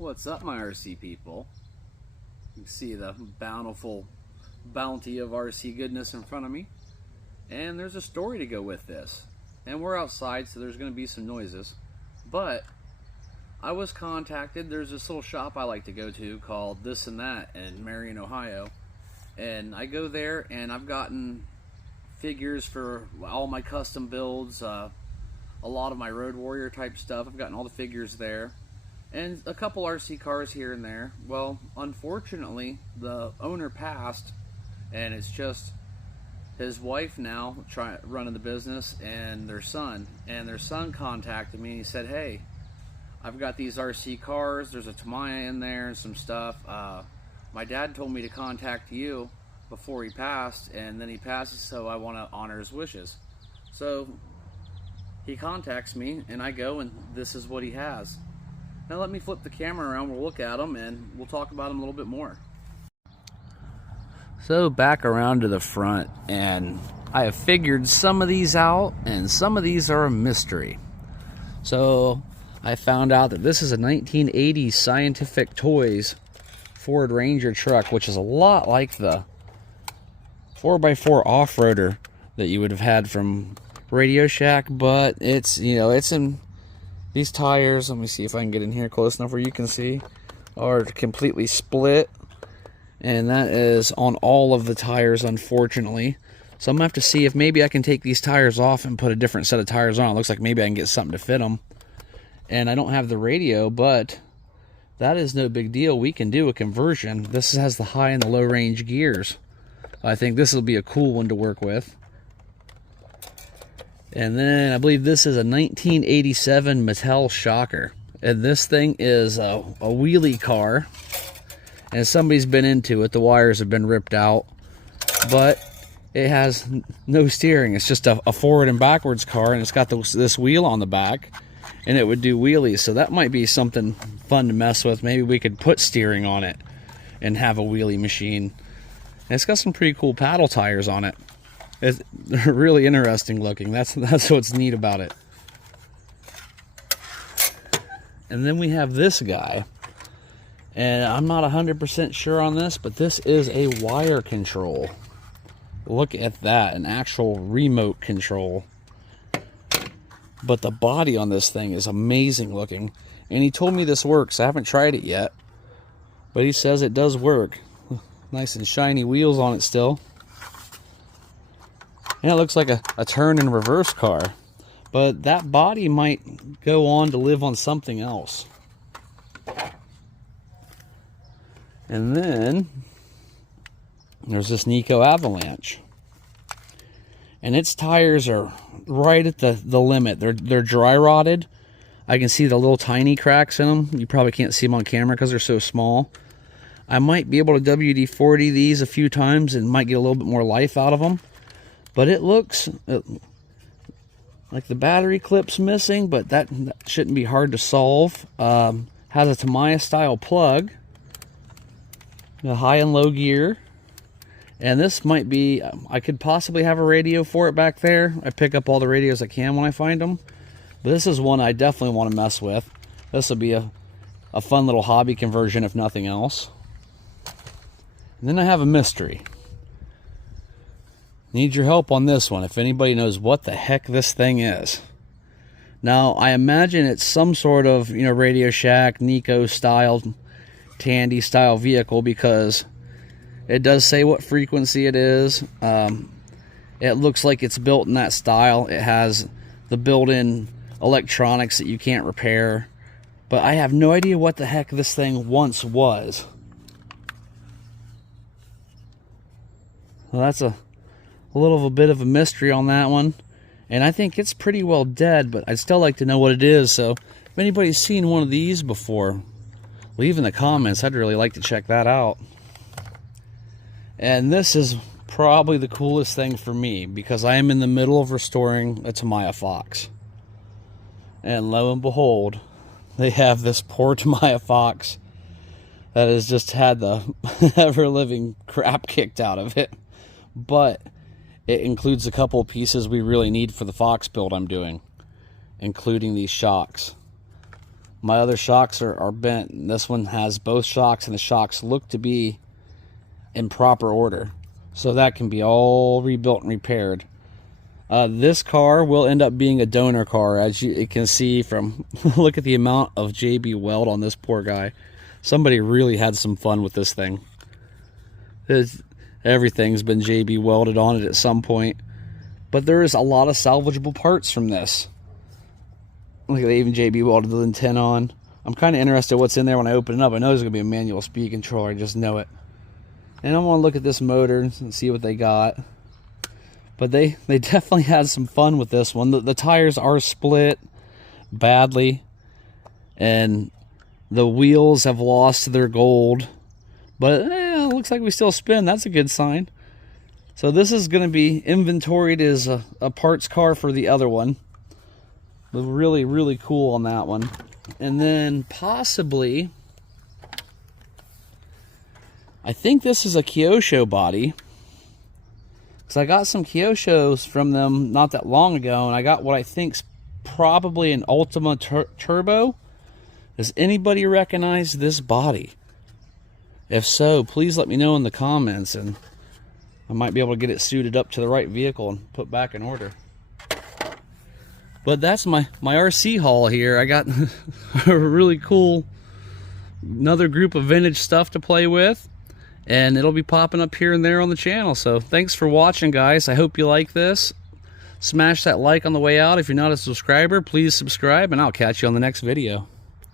What's up, my RC people? You can see the bountiful bounty of RC goodness in front of me. And there's a story to go with this. And we're outside, so there's going to be some noises. But I was contacted. There's this little shop I like to go to called This and That in Marion, Ohio. And I go there, and I've gotten figures for all my custom builds, a lot of my Road Warrior type stuff. I've gotten all the figures there. And a couple RC cars here and there. Well, unfortunately, the owner passed, and it's just his wife now running the business and their son. And their son contacted me and he said, hey, I've got these RC cars, there's a Tamiya in there and some stuff. My dad told me to contact you before he passed, and then he passes, so I want to honor his wishes. So he contacts me, and I go, and this is what he has. Now let me flip the camera around, we'll look at them, and we'll talk about them a little bit more. So back around to the front, and I have figured some of these out, and some of these are a mystery. So I found out that this is a 1980s Scientific Toys Ford Ranger truck, which is a lot like the 4x4 off-roader that you would have had from Radio Shack, but it's, you know, it's in these tires. Let me see if I can get in here close enough where you can see, are completely split, and that is on all of the tires, unfortunately. So I'm gonna have to see if maybe I can take these tires off and put a different set of tires on. It looks like maybe I can get something to fit them. And I don't have the radio, but that is no big deal. We can do a conversion. This has the high and the low range gears. I think this will be a cool one to work with. And then I believe this is a 1987 Mattel Shocker. And this thing is a wheelie car. And somebody's been into it. The wires have been ripped out. But it has no steering. It's just a forward and backwards car. And it's got this wheel on the back. And it would do wheelies. So that might be something fun to mess with. Maybe we could put steering on it and have a wheelie machine. And it's got some pretty cool paddle tires on it. It's really interesting looking. That's what's neat about it. And then we have this guy. And I'm not 100% sure on this, but this is a wire control. Look at that, an actual remote control. But the body on this thing is amazing looking. And he told me this works. I haven't tried it yet, but he says it does work. Nice and shiny wheels on it still. And it looks like a turn and reverse car. But that body might go on to live on something else. And then there's this Nico Avalanche. And its tires are right at the limit. They're dry rotted. I can see the little tiny cracks in them. You probably can't see them on camera because they're so small. I might be able to WD-40 these a few times and might get a little bit more life out of them. But it looks like the battery clip's missing, but that shouldn't be hard to solve. Has a Tamiya style plug, the high and low gear, and this might be, I could possibly have a radio for it back there. I pick up all the radios I can when I find them, but this is one I definitely want to mess with. This will be a fun little hobby conversion if nothing else. And then I have a mystery. Need your help on this one if anybody knows what the heck this thing is. Now, I imagine it's some sort of, you know, Radio Shack, Nico style, Tandy style vehicle, because it does say what frequency it is. It looks like it's built in that style. It has the built-in electronics that you can't repair. But I have no idea what the heck this thing once was. Well, that's a little bit of a mystery on that one. And I think it's pretty well dead, but I'd still like to know what it is. So if anybody's seen one of these before, leave in the comments. I'd really like to check that out. And this is probably the coolest thing for me, because I am in the middle of restoring a Tamiya Fox. And lo and behold, they have this poor Tamiya Fox that has just had the ever-living crap kicked out of it. But it includes a couple of pieces we really need for the Fox build I'm doing, including these shocks. My other shocks are bent, and this one has both shocks, and the shocks look to be in proper order. So that can be all rebuilt and repaired. This car will end up being a donor car, as you can see from look at the amount of JB weld on this poor guy. Somebody really had some fun with this thing. Everything's been JB welded on it at some point, but there is a lot of salvageable parts from this. Look, they even JB welded the antenna on. I'm kind of interested what's in there when I open it up. I know there's gonna be a manual speed controller, I just know it. And I want to look at this motor and see what they got. But they definitely had some fun with this one. The tires are split badly, and the wheels have lost their gold. But it looks like we still spin. That's a good sign. So this is going to be inventoried as a parts car for the other one. But really, really cool on that one. And then possibly, I think this is a Kyosho body. Because I got some Kyoshos from them not that long ago, and I got what I think's probably an Ultima Turbo. Does anybody recognize this body? If so, please let me know in the comments, and I might be able to get it suited up to the right vehicle and put back in order. But that's my RC haul here. I got a really cool, another group of vintage stuff to play with. And it'll be popping up here and there on the channel. So thanks for watching, guys. I hope you like this. Smash that like on the way out. If you're not a subscriber, please subscribe, and I'll catch you on the next video.